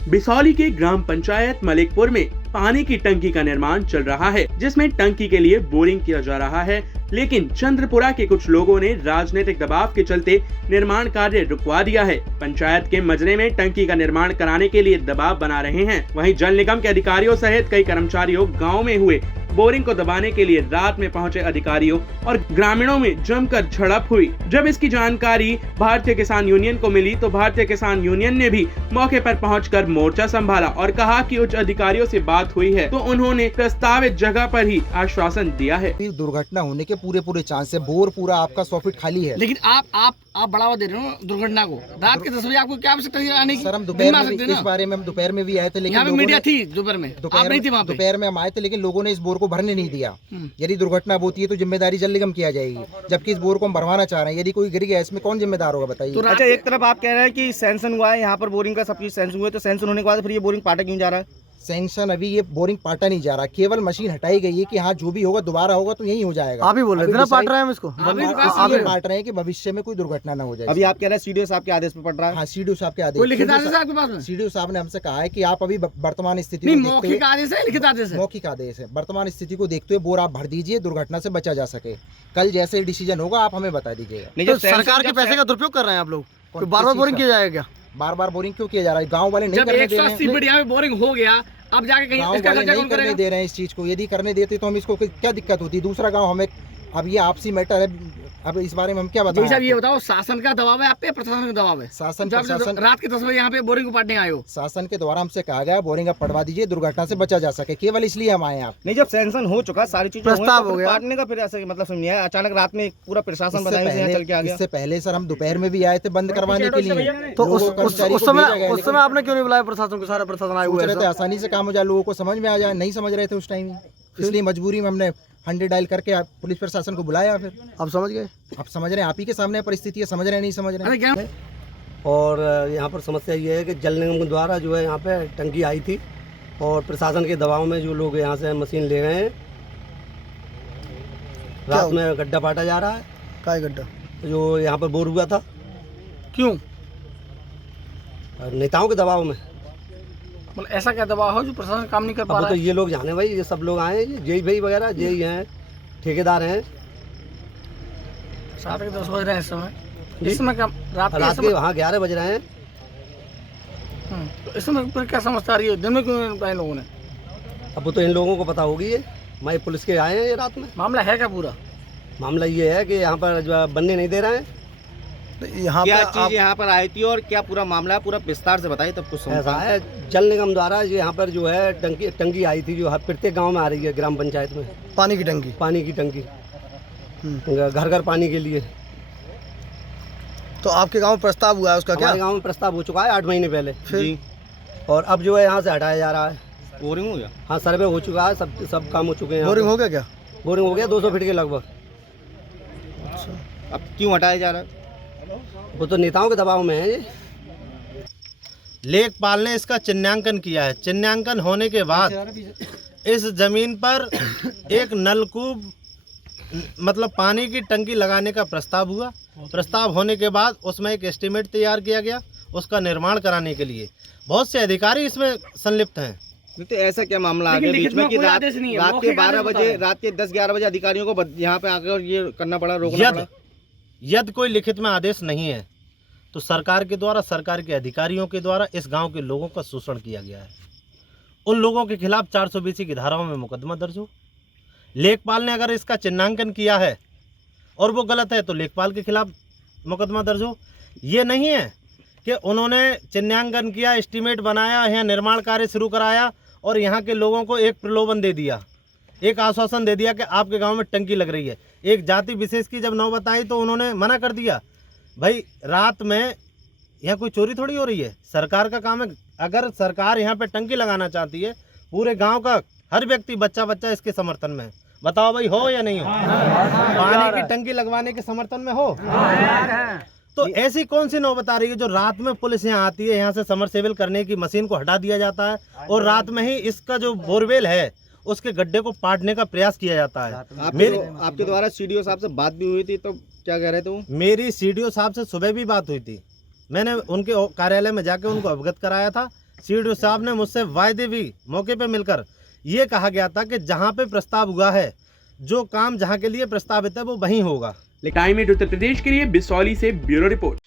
बिसौली के ग्राम पंचायत मलिकपुर में पानी की टंकी का निर्माण चल रहा है, जिसमें टंकी के लिए बोरिंग किया जा रहा है, लेकिन चंद्रपुरा के कुछ लोगों ने राजनीतिक दबाव के चलते निर्माण कार्य रुकवा दिया है। पंचायत के मजरे में टंकी का निर्माण कराने के लिए दबाव बना रहे हैं। वहीं जल निगम के अधिकारियों सहित कई कर्मचारियों गाँव में हुए बोरिंग को दबाने के लिए रात में पहुंचे अधिकारियों और ग्रामीणों में जमकर झड़प हुई। जब इसकी जानकारी भारतीय किसान यूनियन को मिली तो भारतीय किसान यूनियन ने भी मौके पर पहुंचकर मोर्चा संभाला और कहा कि उच्च अधिकारियों से बात हुई है तो उन्होंने प्रस्तावित जगह पर ही आश्वासन दिया है। दुर्घटना होने के पूरे चांस है। बोर पूरा आपका 100 फीट खाली है। लेकिन आप बढ़ावा दे रहे हो दुर्घटना को। रात के 10 बजे आपको क्या आवश्यकता है आने की? सर हम दोपहर में इस बारे में हम दोपहर में भी आए थे, लेकिन यहाँ पे मीडिया थी दोपहर में, आप नहीं थे वहाँ पे। दोपहर में हम आए थे, लेकिन लोगों ने इस बोर को भरने नहीं दिया। यदि दुर्घटना होती है तो जिम्मेदारी जल निगम किया जाएगी, जबकि इस बोर को हम भरवाना चाह रहे हैं। यदि कोई गिर गया इसमें कौन जिम्मेदार होगा बताइए? अच्छा, एक तरफ आप कह रहे हैं कि सैंक्शन हुआ है, यहाँ पर बोरिंग का सब चीज सैंक्शन हुआ है, तो सैंक्शन होने के बाद फिर ये बोरिंग पाटा क्यों जा रहा है? सैंक्शन अभी ये बोरिंग पाटा नहीं जा रहा, केवल मशीन हटाई गई है कि हाँ जो भी होगा दोबारा होगा तो यही हो जाएगा। आप ही बोल रहे हैं पाट रहे हैं हम इसको, आप पाट रहे हैं कि भविष्य में कोई दुर्घटना न हो जाए। अभी आप कह रहे हैं सीडीओ साहब के आदेश पे पड़ रहा है? हाँ, सीडीओ साहब के आदेश। लिखित आदेश है आपके पास में? सीडीओ साहब ने हमसे कहा है कि आप अभी वर्तमान स्थिति को देखते हुए, मौखिक आदेश है, लिखित आदेश है? मौखिक आदेश है। वर्तमान स्थिति को देखते हुए बोर आप भर दीजिए, दुर्घटना से बचा जा सके। कल जैसे डिसीजन होगा आप हमें बता दीजिएगा। सरकार के पैसे का दुरुपयोग कर रहे हैं आप लोग, बार बार बोरिंग किया जाएगा? बार बार बोरिंग क्यों किया जा रहा है? गाँव वाले नहीं करने दे रहे हैं। यहाँ पे बोरिंग हो गया, अब जाके कहीं इसका खर्चा कौन करेगा? दे रहे हैं इस चीज को। यदि करने देते तो हम इसको क्या दिक्कत होती? दूसरा गांव हमें, अब ये आपसी मैटर है, अब इस बारे में हम क्या बताएं? साहब ये बताओ, शासन का दबाव है आप पे, प्रशासन का दबाव है? शासन रात के 10 बजे यहाँ पे बोरिंग को पाटने आए हो? शासन के द्वारा हमसे कहा गया बोरिंग आप पटवा दीजिए, दुर्घटना से बचा जा सके, केवल इसलिए हम आए। आप नहीं, जब सैंक्शन हो चुका, सारी चीज प्रस्ताव हो गया, पाटने का फिर ऐसा मतलब समझिए अचानक रात में पूरा प्रशासन चल के आ गया। इससे पहले सर हम दोपहर में भी आए थे बंद करवाने के लिए, तो उस समय आपने क्यों नहीं बुलाया प्रशासन को? सारा प्रशासन आए हुए थे, आसानी से काम हो जाए, लोगों को समझ में आ जाए। नहीं समझ रहे थे उस टाइम, इसलिए मजबूरी में हमने 100 डायल करके पुलिस प्रशासन को बुलाया। फिर अब समझ गए? अब समझ रहे हैं, आप ही के सामने परिस्थिति है, समझ रहे हैं नहीं समझ रहे हैं। और यहाँ पर समस्या ये है कि जल निगम द्वारा जो है यहाँ पे टंकी आई थी और प्रशासन के दबाव में जो लोग यहाँ से मशीन ले गए हैं, रात में गड्ढा पाटा जा रहा है। क्या गड्ढा? जो यहाँ पर बोर हुआ था। क्यों? नेताओं के दबाव में। मतलब ऐसा क्या दबाव हो जो प्रशासन काम नहीं कर पा रहा है? तो ये लोग जाने भाई, ये सब लोग आए, जेई भाई वगैरह, जेई हैं, ठेकेदार हैं। साढ़े 10 बज रहे हैं इस समय। इस समय क्या रात के वहाँ 11 बज रहे हैं। तो इस समय फिर क्या समझता रही है? दिन में क्यों पाए लोगों ने? अब तो इन लोगों को पता होगी। ये मैं पुलिस के आए हैं ये रात में। मामला है क्या पूरा? मामला ये है कि यहाँ पर जो बनने नहीं दे रहे हैं। यहाँ क्या चीज यहाँ पर आई थी और क्या पूरा मामला है, पूरा विस्तार से बताइए तब कुछ ऐसा है। जल निगम द्वारा यहाँ पर जो है टंकी आई थी, जो प्रत्येक गांव में आ रही है, ग्राम पंचायत में पानी की टंकी घर घर पानी के लिए। तो आपके गांव में प्रस्ताव हुआ है उसका? क्या गांव में प्रस्ताव हो चुका है 8 महीने पहले जी। और अब जो है यहाँ से हटाया जा रहा है। बोरिंग हो गया? हाँ, सर्वे हो चुका है, सब काम हो चुके हैं। बोरिंग हो गया? क्या बोरिंग हो गया? 200 फीट के लगभग। अब क्यों हटाया जा रहा है? वो तो नेताओं के दबाव में है। ये लेखपाल ने इसका चिन्हांकन किया है। चिन्हांकन होने के बाद इस जमीन पर एक नलकूप मतलब पानी की टंकी लगाने का प्रस्ताव हुआ। प्रस्ताव होने के बाद उसमें एक एस्टीमेट तैयार किया गया उसका निर्माण कराने के लिए। बहुत से अधिकारी इसमें संलिप्त हैं। तो ऐसा क्या मामला आ गया बीच में कि रात के 12 बजे, रात के 10-11 बजे अधिकारियों को यहाँ पे आकर ये करना पड़ा, रोकना पड़ा? यदि कोई लिखित में आदेश नहीं है तो सरकार के द्वारा, सरकार के अधिकारियों के द्वारा इस गांव के लोगों का शोषण किया गया है। उन लोगों के खिलाफ 420 की धाराओं में मुकदमा दर्ज हो। लेखपाल ने अगर इसका चिन्हांकन किया है और वो गलत है तो लेखपाल के खिलाफ मुकदमा दर्ज हो। ये नहीं है कि उन्होंने चिन्हांकन किया, एस्टीमेट बनाया, यहाँ निर्माण कार्य शुरू कराया और यहाँ के लोगों को एक प्रलोभन दे दिया, एक आश्वासन दे दिया कि आपके गांव में टंकी लग रही है। एक जाति विशेष की जब नौबत आई तो उन्होंने मना कर दिया। भाई रात में यहाँ कोई चोरी थोड़ी हो रही है, सरकार का काम है। अगर सरकार यहाँ पे टंकी लगाना चाहती है, पूरे गांव का हर व्यक्ति, बच्चा बच्चा इसके समर्थन में है। बताओ भाई, हो या नहीं हो? पानी की टंकी लगवाने के समर्थन में हो? तो ऐसी कौन सी नौबत आ रही है जो रात में पुलिस यहाँ आती है, यहाँ से समरसेबल करने की मशीन को हटा दिया जाता है और रात में ही इसका जो बोरवेल है उसके गड्ढे को पाटने का प्रयास किया जाता है। आपके द्वारा सीडीओ साहब से बात भी हुई थी, तो क्या कह रहे थे वो? मेरी सीडीओ साहब से सुबह भी बात हुई थी। मैंने उनके कार्यालय में जाके उनको अवगत कराया था सीडीओ साहब ने मुझसे वायदे भी मौके पे मिलकर ये कहा गया था कि जहाँ पे प्रस्ताव हुआ है, जो काम जहाँ के लिए प्रस्तावित है वो वहीं होगा। टाइम 8 उत्तर प्रदेश के लिए बिसौली से ब्यूरो रिपोर्ट।